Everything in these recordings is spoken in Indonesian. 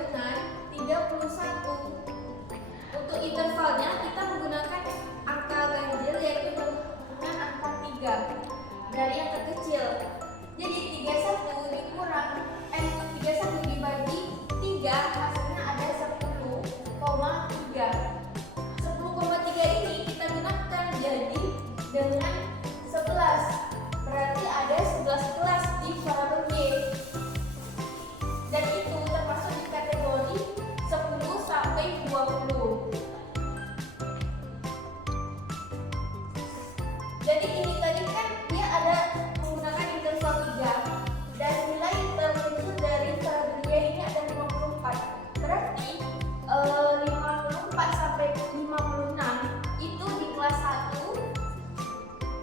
dengan 31. Untuk intervalnya kita menggunakan angka ganjil yaitu dengan angka 3 dari yang terkecil. Jadi 31 dibagi 3 hasilnya ada 10,3. 10,3 ini kita gunakan jadi dengan 11. Berarti ada 11 kelas di variabel Y. Dan itu termasuk di kategori 10 sampai 20. Jadi ini tadi kan dia ada menggunakan interval 3 dan nilai termuncul dari variabel Y ini ada 54. Berarti 54 sampai 56 itu di kelas 1,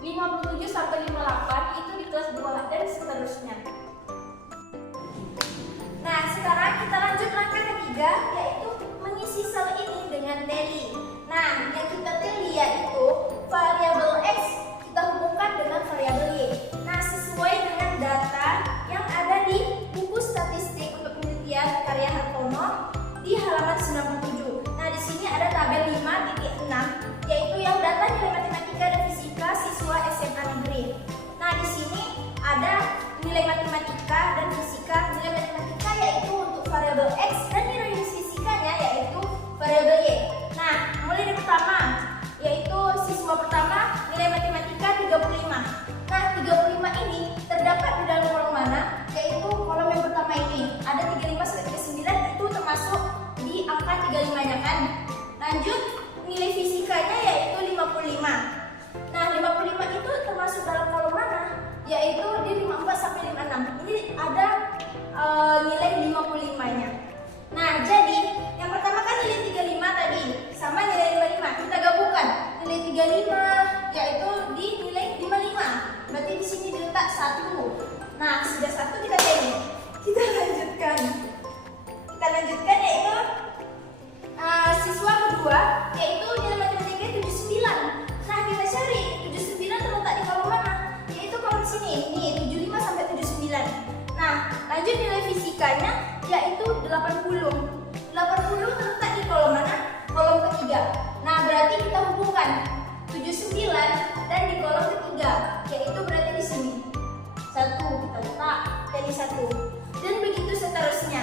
57 sampai 58 itu di kelas 2 dan seterusnya. Nah, sekarang kita lanjut langkah ketiga yaitu mengisi sel ini dengan tally. Nah, yang kita tally yaitu variabel X kita hubungkan dengan variabel Y. Nah, sesuai dengan data yang ada di buku statistik untuk penelitian karya Hartono di halaman 97. Nah, di sini ada tabel 5.6 yaitu yang data nilai matematika dan fisika siswa SMA negeri. Nah, di sini ada nilai matematika dan fisika. Nilai matematika yaitu untuk variabel X dan nilai fisikanya yaitu variabel Y. Nah, mulai dari pertama yaitu siswa pertama nilai matematika 35. Nah, 35 ini terdapat di dalam kolom mana? Yaitu kolom yang pertama ini. Ada 35 sampai 39 itu termasuk di angka 35-nya kan? Lanjut, nilai fisikanya yaitu 55. Nah, 55 itu termasuk dalam kolom mana? Yaitu di 54 sampai 56. Ini ada nilai 55-nya. Nah, jadi yang pertama kan nilai 35 tadi sama nilai 55. Kita gabungkan nilai 35 yaitu di nilai 55. Berarti di sini diletak 1. Nah, sudah 1 kita tally. Kita lanjutkan. Yaitu siswa kedua yaitu nilai matematika 79. Nah, kita cari 79 terletak di kolom mana? Yaitu kolom sini. Nih, 75 sampai 79. Nah, lanjut nilai fisikanya yaitu 80. 80 terletak di kolom mana? Kolom ketiga. Nah, berarti kita hubungkan 79 dan di kolom ketiga, yaitu berarti di sini. 1 kita letak dari 1. Dan begitu seterusnya.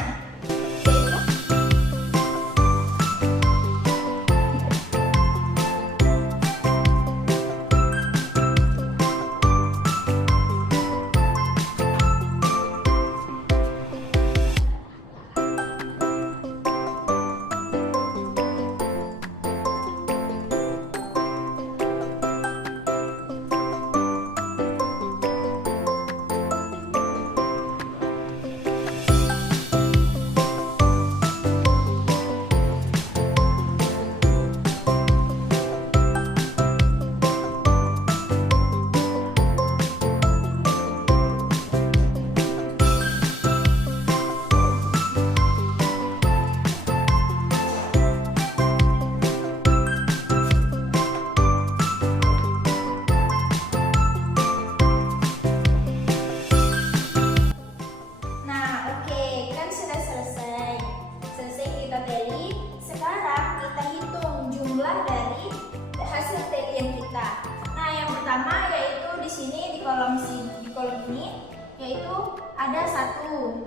Di kolom ini yaitu ada 1.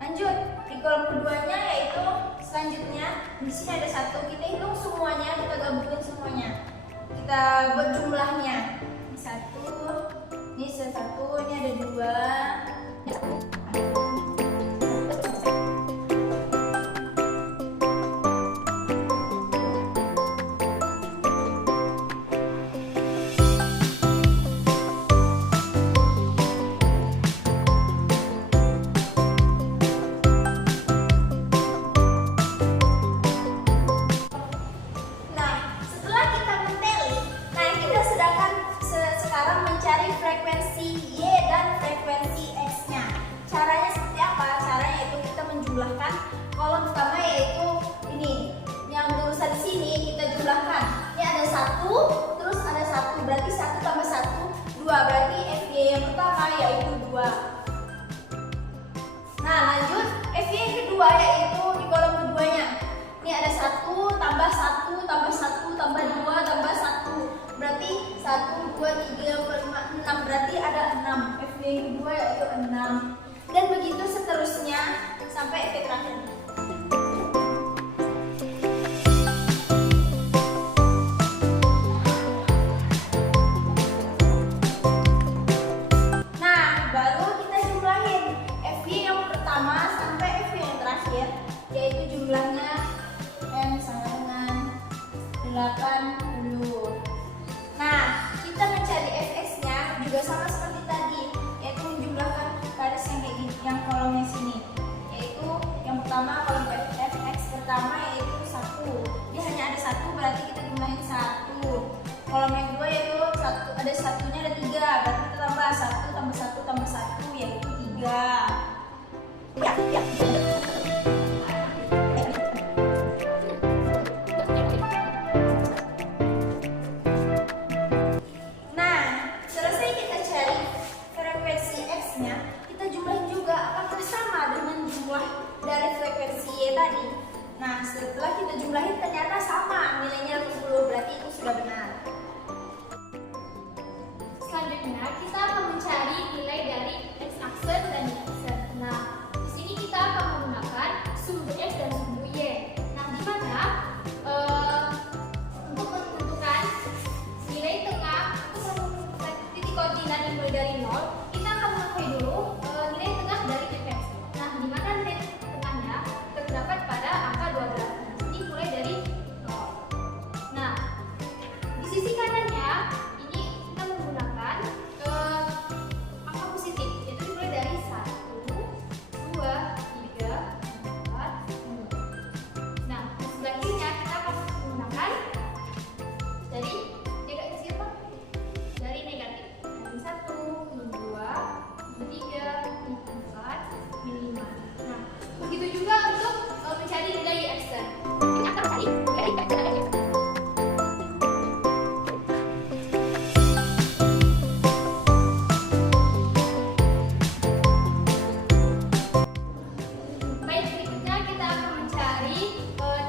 Lanjut di kolom keduanya yaitu selanjutnya di sini ada 1. Kita hitung semuanya, kita gabungin semuanya. Kita buat jumlahnya. 1, ini 1, ini ada 2. Sekarang mencari frekuensi Y dan frekuensi 80. Nah, kita mencari fx-nya juga sama seperti tadi, yaitu menjumlahkan baris yang kayak gini, yang kolomnya sini. Yaitu yang pertama kolom fx pertama yaitu 1. Dia hanya ada 1, berarti kita jumlahin 1. Kolom yang kedua yaitu ada satunya ada 3, berarti kita tambah 1 tambah 1 tambah 1 yaitu 3. Nah, selesai kita cari frekuensi x-nya, kita jumlahin juga apakah sama dengan jumlah dari frekuensi y tadi. Nah, setelah kita jumlahin ternyata sama, nilainya 80, berarti itu sudah benar. Selanjutnya kita akan mencari nilai dari x-aksen dan y-aksen. Nah, di sini kita akan menggunakan sumbu x dan sumbu y. Nah, di mana untuk menentukan nilai tengah atau menentukan titik koordinat yang mulai dari 0, kita akan mengetahui dulu nilai tengah dari fx. Nah, di mana nilai tengahnya terdapat pada angka 12. Jadi mulai dari 0. Nah, di sisi kanannya ini kita menggunakan angka positif, yaitu dimulai dari 1, 2, 3, 4, 5. Nah, di sebelah kirinya kita akan menggunakan dari negatif siapa? Dari negatif. Ini 1, ini 2, ini 3, ini 4, ini 5. Nah, begitu juga untuk mencari nilai y-aksen. Kita akan mencari nilai y-aksen dan y-aksen. Baik, berikutnya kita akan mencari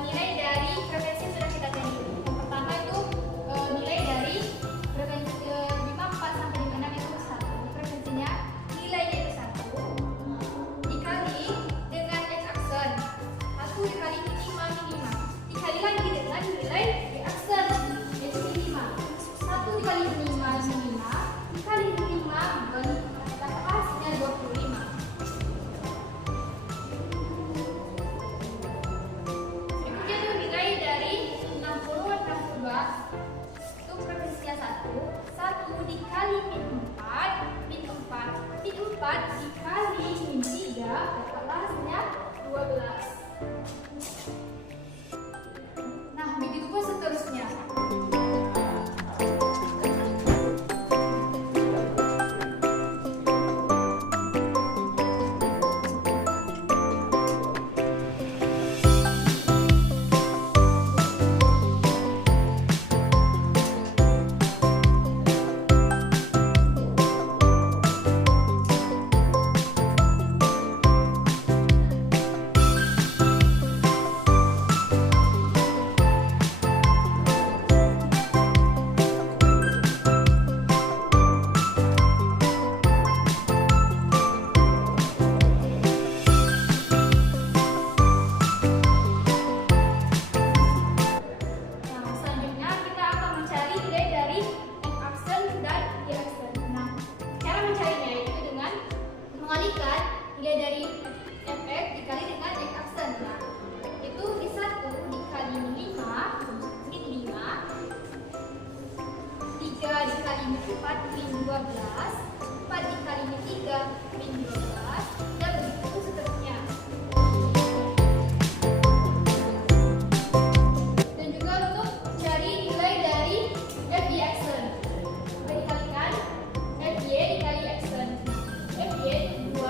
nilai dari frekuensi yang sudah kita cari. Yang pertama itu nilai dari frekuensi 5, 4 sampai 5, 6 itu 1. Frekuensinya nilainya itu 1 dikali dengan x-aksen. 1 dikali minima minima. Dikali lagi dengan nilai y-aksen yaitu minima. 1 dikali minima minima dikali minima dapat hasilnya 25. Berikutnya itu nilai dari 60 dan 62. Itu frekuensinya 1 dikali min 4 min 4 min 4 dikali min 3 dapatlah hasilnya 12. Nah, begitu pun seterusnya. Nah, selanjutnya kita akan mencari nilai dari x-aksen dan y-aksen. Nah, cara mencarinya itu dengan mengalihkan nilai dari fx dikali dengan x-aksen. Nah, itu di 1 dikali min 5 min 5, 3 dikali min 4 min 12, 4 dikali min 3 min 12, dan begitu seterusnya. Dan juga untuk mencari nilai dari fy-aksen, dikalikan fy dikali aksen. Fy 2 dikali aksennya 5, 2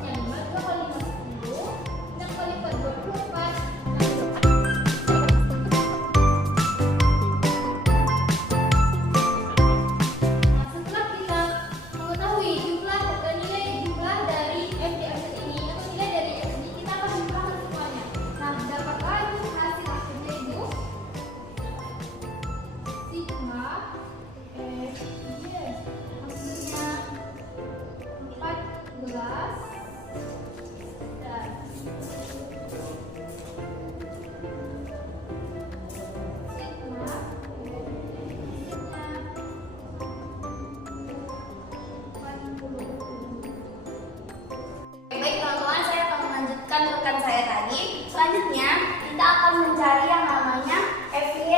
kali 5 10, 6 kali 4 24. Nah, setelah kita mengetahui nilai jumlah dari fy-aksen ini atau nilai dari x ini, kita akan jumlahkan semuanya. Nah, dapatlah itu hasil akhirnya itu sigma hasilnya 14 dan sigma hasilnya 40. Baik teman-teman, saya akan melanjutkan rekan saya tadi. Selanjutnya kita akan mencari yang namanya FY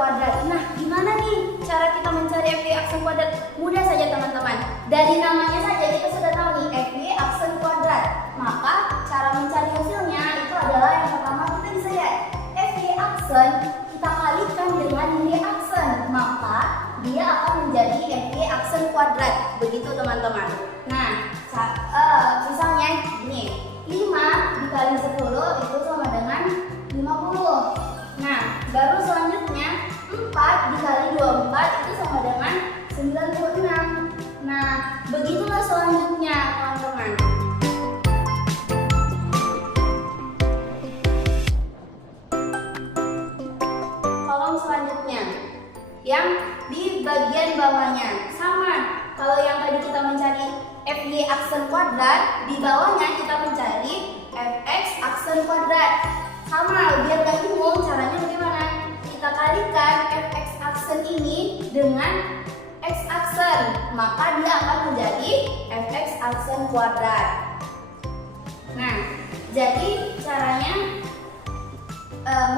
kuadrat. Nah, gimana nih cara kita mencari FY aksen kuadrat? Mudah saja teman-teman. Dari namanya saja kita sudah tahu nih FY aksen kuadrat. Maka cara mencari hasilnya itu adalah yang pertama kita bisa lihat FY aksen kita kalikan dengan nilai aksen, maka dia akan menjadi FY aksen kuadrat. Begitu teman-teman. Nah, misalnya ini 5 dikali 10 itu sama dengan 50. Nah, baru selanjutnya 4 dikali 24 itu sama dengan 96. Nah, begitulah selanjutnya teman-teman. Kolom selanjutnya yang di bagian bawahnya sama. Kalau yang tadi kita mencari FY aksen kuadrat, di bawahnya kita mencari Fx aksen kuadrat. Sama, biar gak bingung caranya bagaimana. Kita kalikan Fx aksen ini dengan x aksen, maka dia akan menjadi Fx aksen kuadrat. Nah, jadi caranya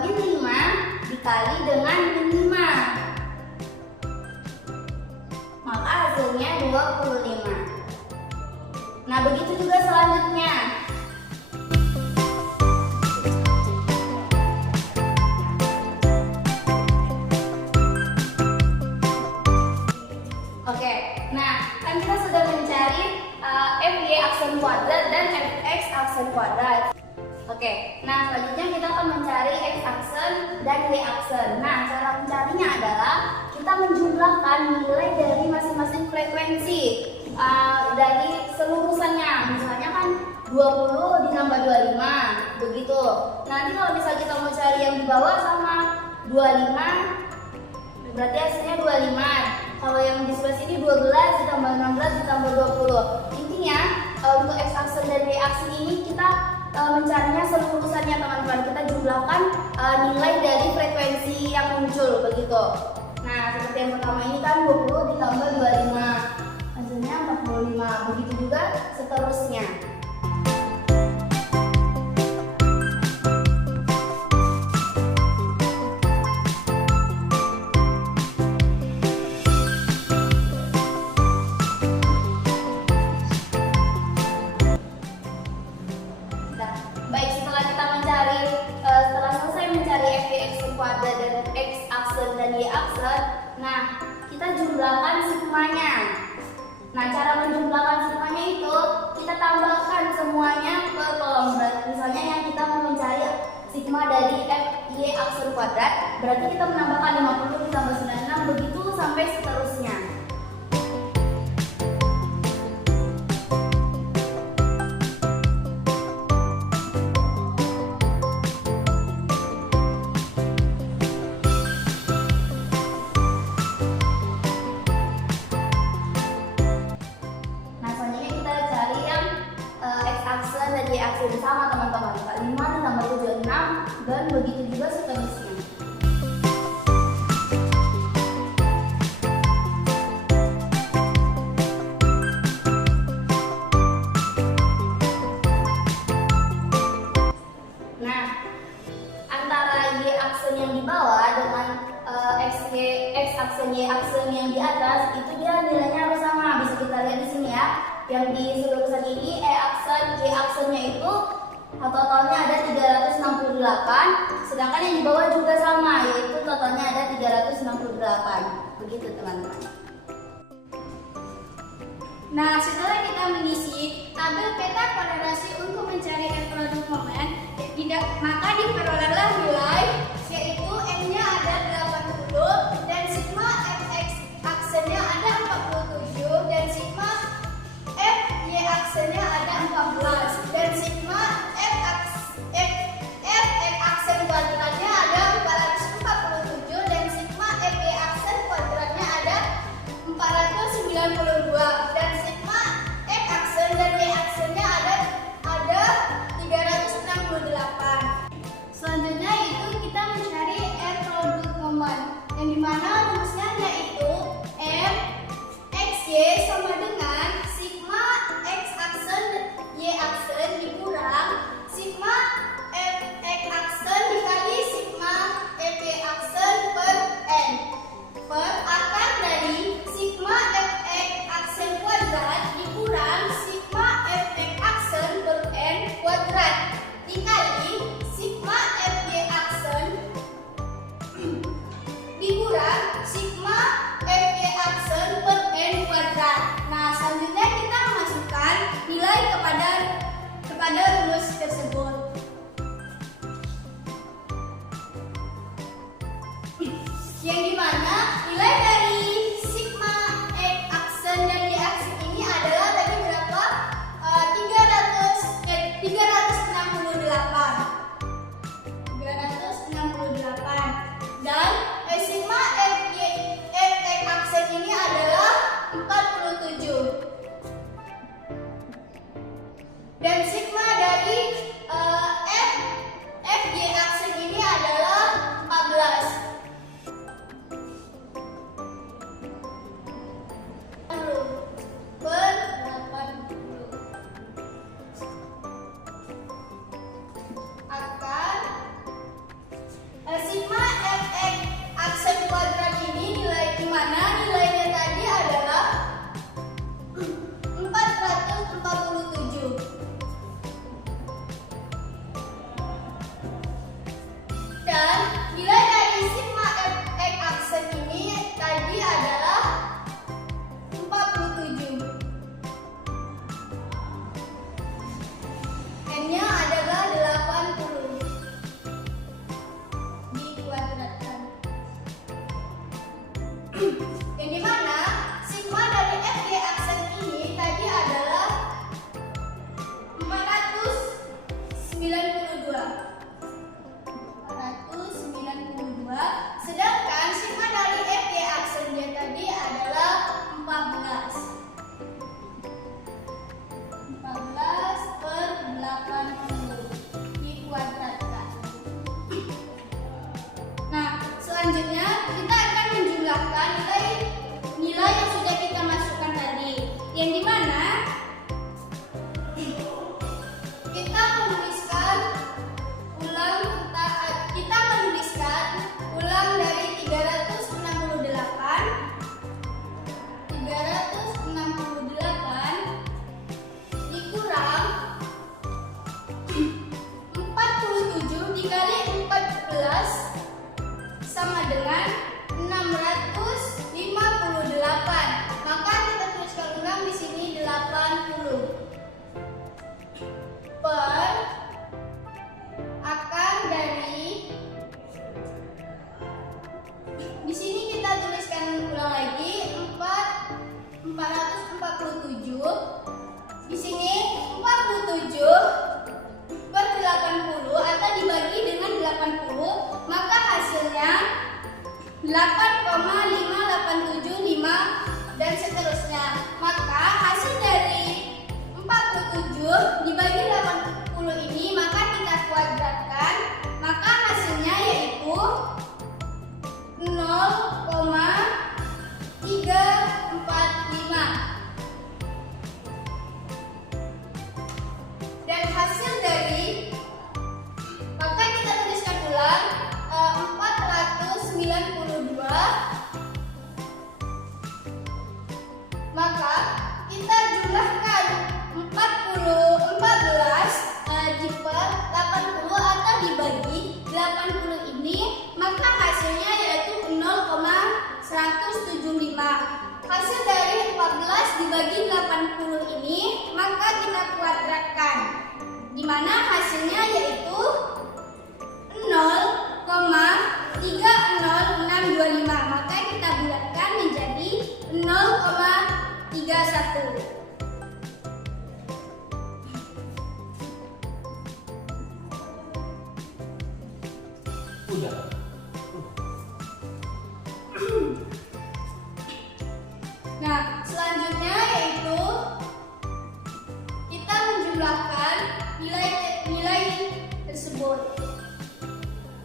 min 5 dikali dengan min 5, maka hasilnya 25. Nah, begitu juga selanjutnya. Oke, nah kan kita sudah mencari FY aksen kuadrat dan Fx aksen kuadrat. Oke, nah selanjutnya kita akan mencari x aksen dan y aksen. Nah, cara mencarinya adalah kita menjumlahkan nilai dari masing-masing frekuensi dari selurusannya. Misalnya kan 20 ditambah 25, begitu. Nanti kalau misalnya kita mau cari yang di bawah sama 25, berarti hasilnya 25. Kalau yang di sebelah sini 12 ditambah 16 ditambah 20. Intinya untuk x aksen dan y aksen ini kita mencarinya selurusannya teman-teman. Kita jumlahkan nilai dari frekuensi yang muncul begitu. Nah, seperti yang pertama ini kan 20 ditambah 25, hasilnya 45. Begitu juga seterusnya. Setelah selesai mencari FY aksen kuadrat dan x aksen dan y aksen, nah kita jumlahkan sigmanya. Nah, cara menjumlahkan sigmanya itu kita tambahkan semuanya ke kolom. Misalnya yang kita mau mencari sigma dari FY aksen kuadrat, berarti kita menambahkan 50 ditambah 96, begitu sampai seterusnya. Dan y aksen sama teman-teman, 5 ditambah 76 dan begitu juga seterusnya. Nah, antara y aksen yang di bawah dengan x aksen y aksen yang di atas itu dia nilainya harus sama. Bisa kita lihat di sini ya. Yang di selurusan ini y aksennya itu totalnya ada 368, sedangkan yang di bawah juga sama, yaitu totalnya ada 368. Begitu teman-teman. Nah, setelah kita mengisi tabel peta korelasi untuk mencari produk momen, maka diperolehlah nilai, yaitu n-nya ada 80 dan sigma fx aksennya ada 47 dan sigma fy aksennya ada 14 dan sigma fx aksen kuadratnya ada 447 dan sigma fy aksen kuadratnya ada 492 dan sigma x aksen dan y aksennya ada 368. Selanjutnya itu kita mencari R produk momen, yang dimana rumusnya yaitu M XY sama dengan sigma X aksen Y aksen dikurang yang dimana nilai dari sigma X aksen dan Y aksen ini adalah tadi berapa? 368 dan sigma X aksen ini adalah 47 dan sigma dari FY aksen ini adalah 14. Per 80 akan sigma fx aksen kuadrat ini nilai di mana nilainya tadi adalah 447 dan nilai dari sigma fx aksen ini tadi adalah 47. N-nya adalah 80. Dikuadratkan. Yang dimana sigma dari FY aksen ini tadi adalah 492. Sedangkan sigma dari FY aksennya tadi adalah 14 per 80 dikuadratkan. Nah, selanjutnya kita akan menjumlahkan nilai yang sudah kita masukkan tadi, yang dimana kita menuliskan ulang dari 368 dikurang 47 dikali 14 sama dengan 658. Maka kita tuliskan ulang di sini 80 per akar dari, di sini kita tuliskan ulang lagi 447. Di sini 47 per 80 atau dibagi dengan 80, maka hasilnya 8,5875 dan seterusnya. Maka hasil dari 47 dibagi 80 ini maka kita kuadratkan, maka hasilnya yaitu 0,345. Dan hasil dari, maka kita tuliskan ulang 492. Maka kita jumlahkan 14 per 80 atau dibagi 80 ini, maka hasilnya yaitu 0,175. Hasil dari 14 dibagi 80 ini maka kita kuadratkan, di mana hasilnya yaitu 0,30625. Maka kita bulatkan menjadi 0,31. Udah. Nah, selanjutnya yaitu kita menjumlahkan nilai tersebut.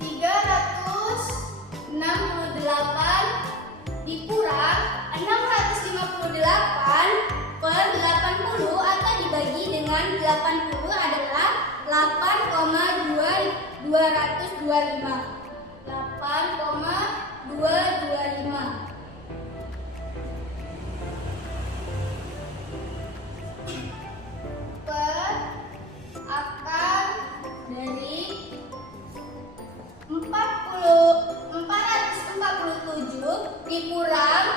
368 dikurang 658 per 80 atau dibagi dengan 80 adalah 8,225. 8,225 per akar dari 447 dikurang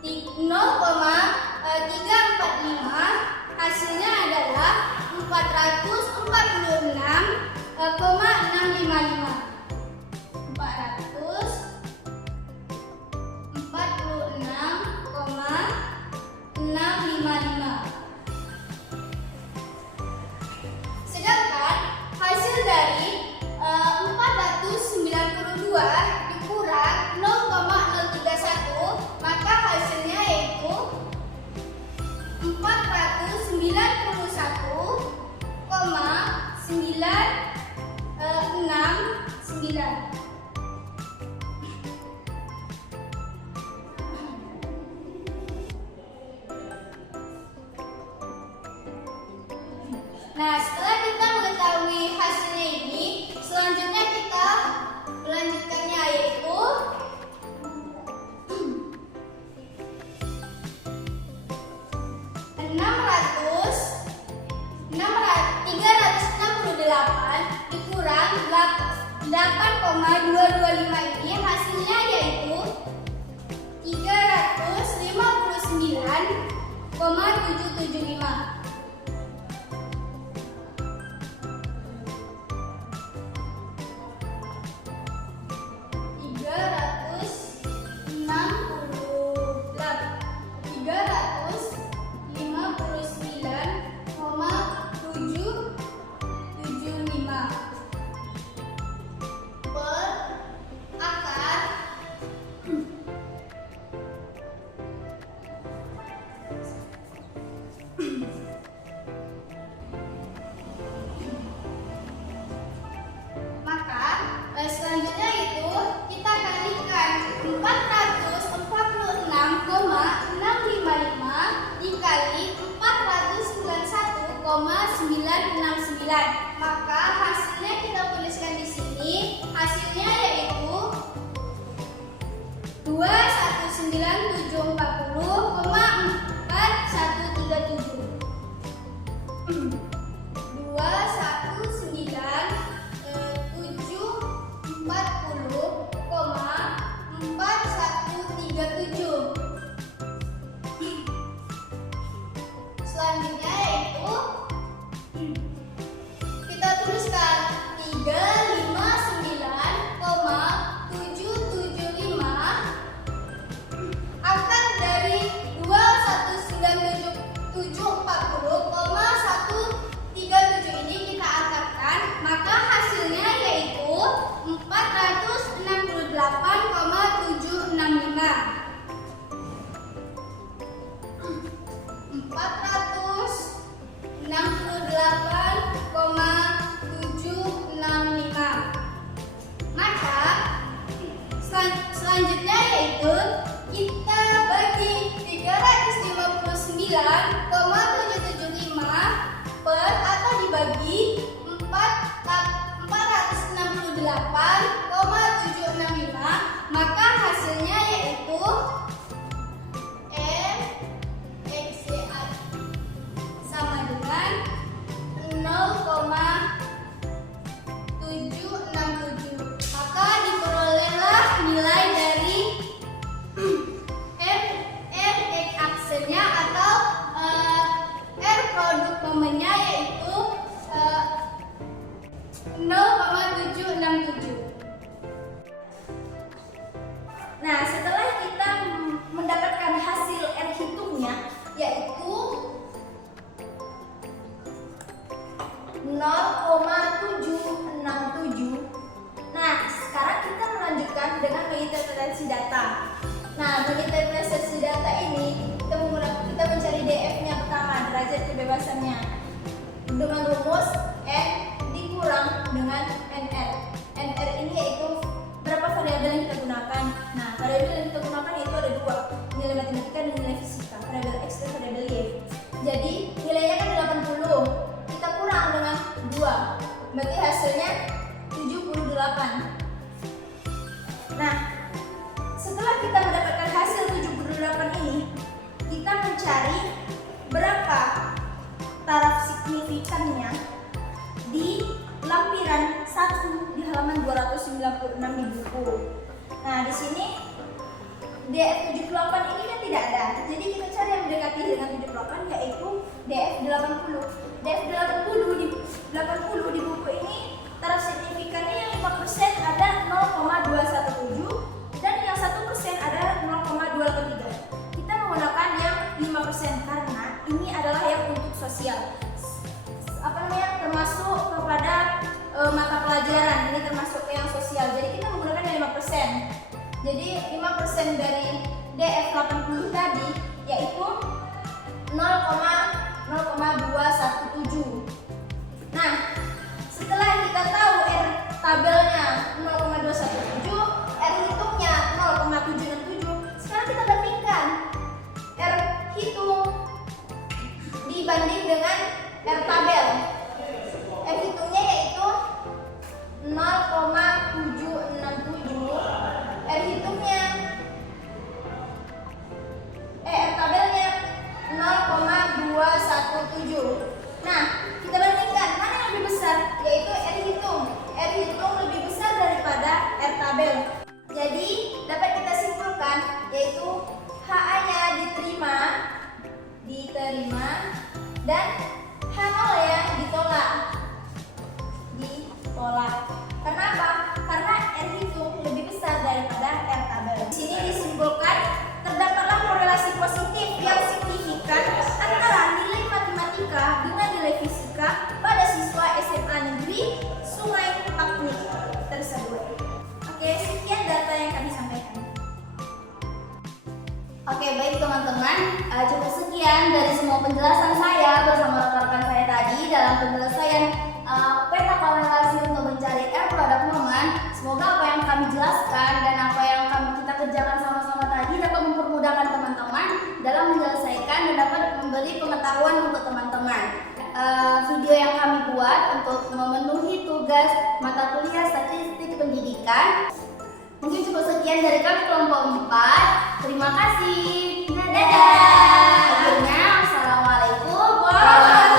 0,345, hasilnya adalah 446,655. Nah, setelah kita mengetahui hasilnya ini, selanjutnya kita melanjutkannya yaitu dikurang 8,225 ini hasilnya yaitu 359,775. Selanjutnya itu kita kalikan 446,655 dikali 491,969. Maka hasilnya kita tuliskan di sini. Hasilnya yaitu 219,437,4137. 219,440,4137. Selanjutnya yaitu kita tuliskan 359,775 akar dari 219,740,137 ini kita angkatkan, maka hasilnya yaitu 468,765. 468,765. Maka selanjutnya yaitu kita bagi 359,775 per atau dibagi 468,765, maka hasilnya yaitu MXCA sama dengan 0,767. Maka diperolehlah nilai dari R aksennya atau R produk momennya yaitu 0,767. Nah, setelah kita mendapatkan hasil R hitungnya yaitu 0,767. Nah, sekarang kita melanjutkan dengan menginterpretasi data. Nah, menginterpretasi data ini kita mencari DF-nya pertama, derajat kebebasannya, dengan rumus N dikurang dengan NR. NR ini yaitu berapa variabel yang kita gunakan. Nah, variabel yang kita gunakan yaitu ada dua, nilai matematika dan nilai fisika, variabel X dan variabel Y. Jadi nilainya kan 80, kita kurang dengan 2, berarti hasilnya 78. Nah, setelah kita mendapatkan hasil 78 ini, kita mencari berapa taraf signifikannya di lampiran 1 di halaman 296 di buku. Nah, di sini DF 78 ini kan tidak ada. Jadi kita cari yang mendekati dengan 78 yaitu DF 80. DF 80 di buku ini taraf signifikannya yang 5% ada 0,217 dan yang 1% ada 0,283. Kita menggunakan yang 5% karena ini adalah yang untuk sosial. Termasuk kepada mata pelajaran, ini termasuk yang sosial. Jadi kita menggunakan yang 5%. Jadi 5% dari DF 80 tadi yaitu 0,217. Nah, setelah kita tahu R tabelnya teman-teman, cukup sekian dari semua penjelasan saya bersama rekan-rekan saya tadi dalam penyelesaian peta korelasi untuk mencari R produk momen. Semoga apa yang kami jelaskan dan apa yang kita kerjakan sama-sama tadi dapat mempermudahkan teman-teman dalam menyelesaikan dan dapat memberi pengetahuan untuk teman-teman. Video yang kami buat untuk memenuhi tugas mata kuliah statistik pendidikan. Mungkin cukup sekian dari kami kelompok 4. Terima kasih. Dadah. Akhirnya, assalamualaikum warahmatullahi wabarakatuh.